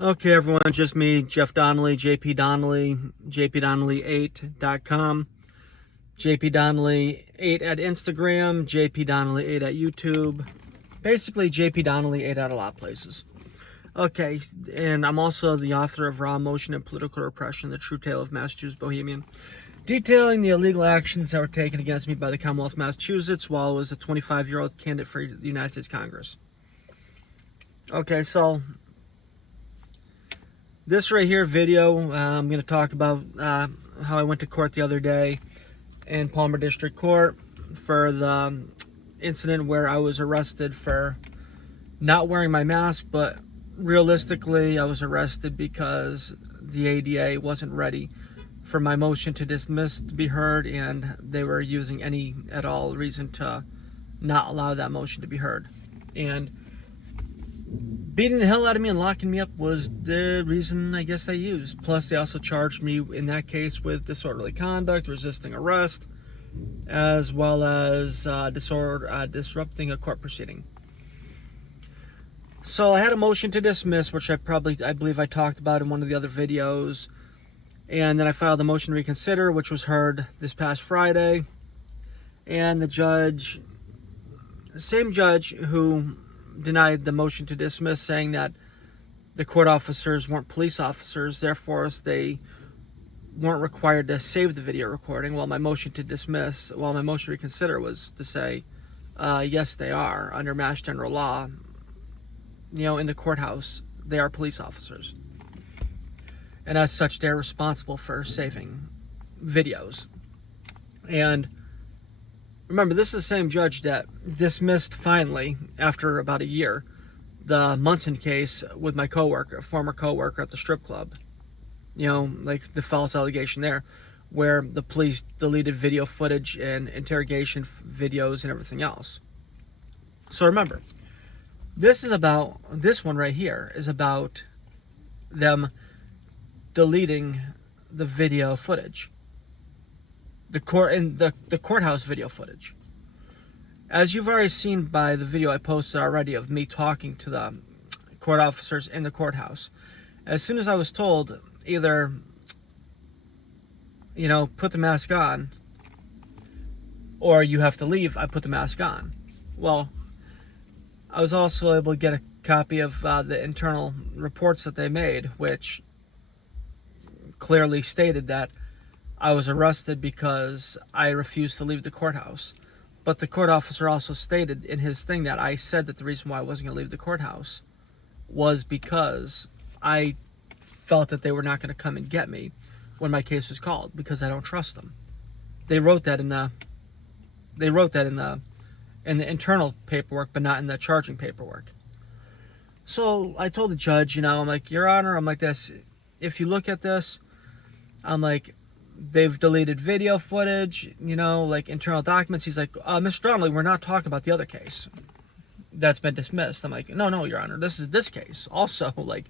Okay, everyone, just me, Jeff Donnelly, JP Donnelly, jpdonnelly8.com, JP Donnelly8 at Instagram, JP Donnelly8 at YouTube, basically JP Donnelly8 at a lot of places. Okay, and I'm also the author of Raw Emotion and Political Repression, The True Tale of Massachusetts Bohemian, detailing the illegal actions that were taken against me by the Commonwealth of Massachusetts while I was a 25-year-old candidate for the United States Congress. Okay, so this right here video, I'm going to talk about how I went to court the other day in Palmer District Court for the incident where I was arrested for not wearing my mask, but realistically I was arrested because the ADA wasn't ready for my motion to dismiss to be heard, and they were using any at all reason to not allow that motion to be heard. And beating the hell out of me and locking me up was the reason I guess they used. Plus, they also charged me in that case with disorderly conduct, resisting arrest, as well as disrupting a court proceeding. So I had a motion to dismiss, which I believe I talked about in one of the other videos. And then I filed a motion to reconsider, which was heard this past Friday. And the same judge who denied the motion to dismiss, saying that the court officers weren't police officers, therefore they weren't required to save the video recording. While my motion to reconsider was to say, yes, they are. Under Mass General Law, in the courthouse, they are police officers. And as such, they're responsible for saving videos. And remember, this is the same judge that dismissed finally, after about a year, the Munson case with my former coworker at the strip club. Like the false allegation there, where the police deleted video footage and interrogation videos and everything else. So remember, this one right here is about them deleting the video footage. The courthouse video footage. As you've already seen by the video I posted already of me talking to the court officers in the courthouse, as soon as I was told either, put the mask on or you have to leave, I put the mask on. Well, I was also able to get a copy of the internal reports that they made, which clearly stated that I was arrested because I refused to leave the courthouse. But the court officer also stated in his thing that I said that the reason why I wasn't going to leave the courthouse was because I felt that they were not going to come and get me when my case was called, because I don't trust them. They wrote that in the internal paperwork, but not in the charging paperwork. So I told the judge, I'm like, Your Honor, I'm like this. If you look at this, I'm like, they've deleted video footage, like internal documents. He's like, Mr. Donnelly, we're not talking about the other case that's been dismissed. I'm like, no, Your Honor, this is this case also, like,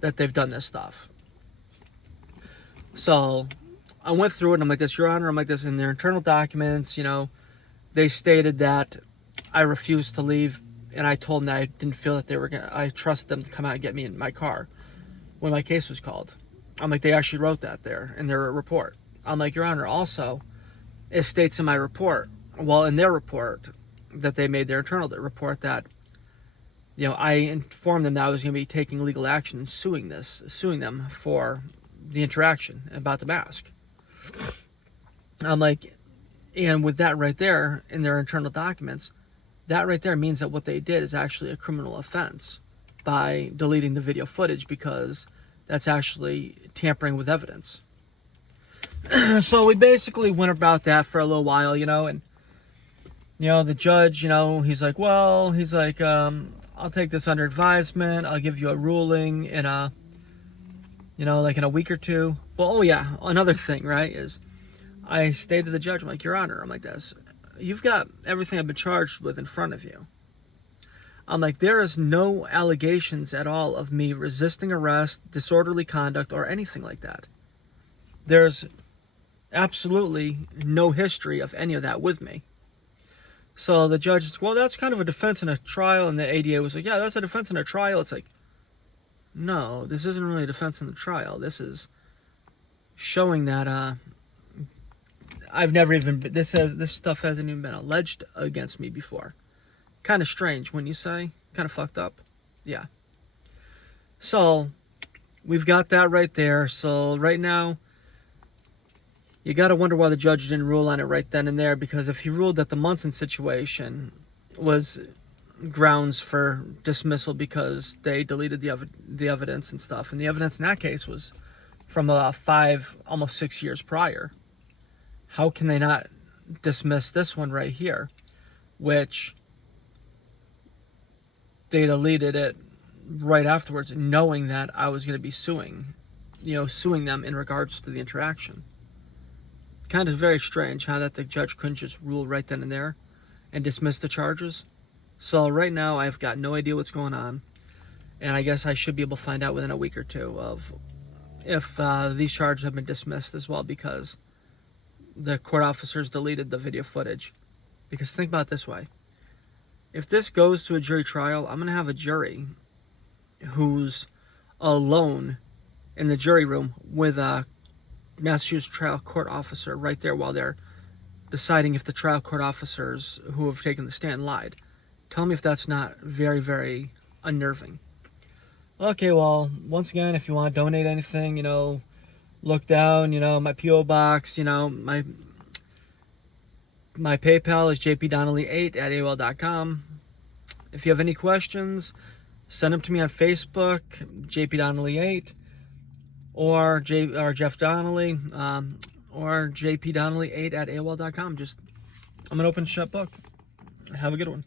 that they've done this stuff. So I went through it, and I'm like this, Your Honor, I'm like this, in their internal documents, they stated that I refused to leave, and I told them that I didn't feel that I trusted them to come out and get me in my car when my case was called. I'm like, they actually wrote that there in their report. I'm like, Your Honor, also, it states in my report, in their report that they made, their internal report, that, I informed them that I was going to be taking legal action and suing them for the interaction about the mask. I'm like, and with that right there in their internal documents, that right there means that what they did is actually a criminal offense by deleting the video footage, because that's actually tampering with evidence. So we basically went about that for a little while, and, the judge, he's like, I'll take this under advisement. I'll give you a ruling in a week or two. Well, oh yeah, another thing, right, is I stated to the judge, I'm like, Your Honor, I'm like this, you've got everything I've been charged with in front of you. I'm like, there is no allegations at all of me resisting arrest, disorderly conduct, or anything like that. There's absolutely no history of any of that with me. So the judge said, well, that's kind of a defense in a trial. And the ADA was like, yeah, that's a defense in a trial. It's like, no, this isn't really a defense in the trial. This is showing that I've never even this stuff hasn't even been alleged against me before. Kind of strange, wouldn't you say? Kind of fucked up. Yeah. So we've got that right there. So right now, you got to wonder why the judge didn't rule on it right then and there, because if he ruled that the Munson situation was grounds for dismissal because they deleted the evidence and stuff, and the evidence in that case was from 5, almost 6 years prior, how can they not dismiss this one right here, which they deleted it right afterwards, knowing that I was going to be suing them in regards to the interaction. Kind of very strange how that the judge couldn't just rule right then and there and dismiss the charges. So right now I've got no idea what's going on, and I guess I should be able to find out within a week or two of if these charges have been dismissed as well, because the court officers deleted the video footage. Because think about it this way. If this goes to a jury trial, I'm going to have a jury who's alone in the jury room with a Massachusetts trial court officer right there while they're deciding if the trial court officers who have taken the stand lied. Tell me if that's not very, very unnerving. Okay, well, once again, if you want to donate anything, look down, my P.O. box, my PayPal is jpdonnelly8@aol.com. If you have any questions, send them to me on Facebook, jpdonnelly8, or Jeff Donnelly, or jpdonnelly8@aol.com. I'm an open shut book. Have a good one.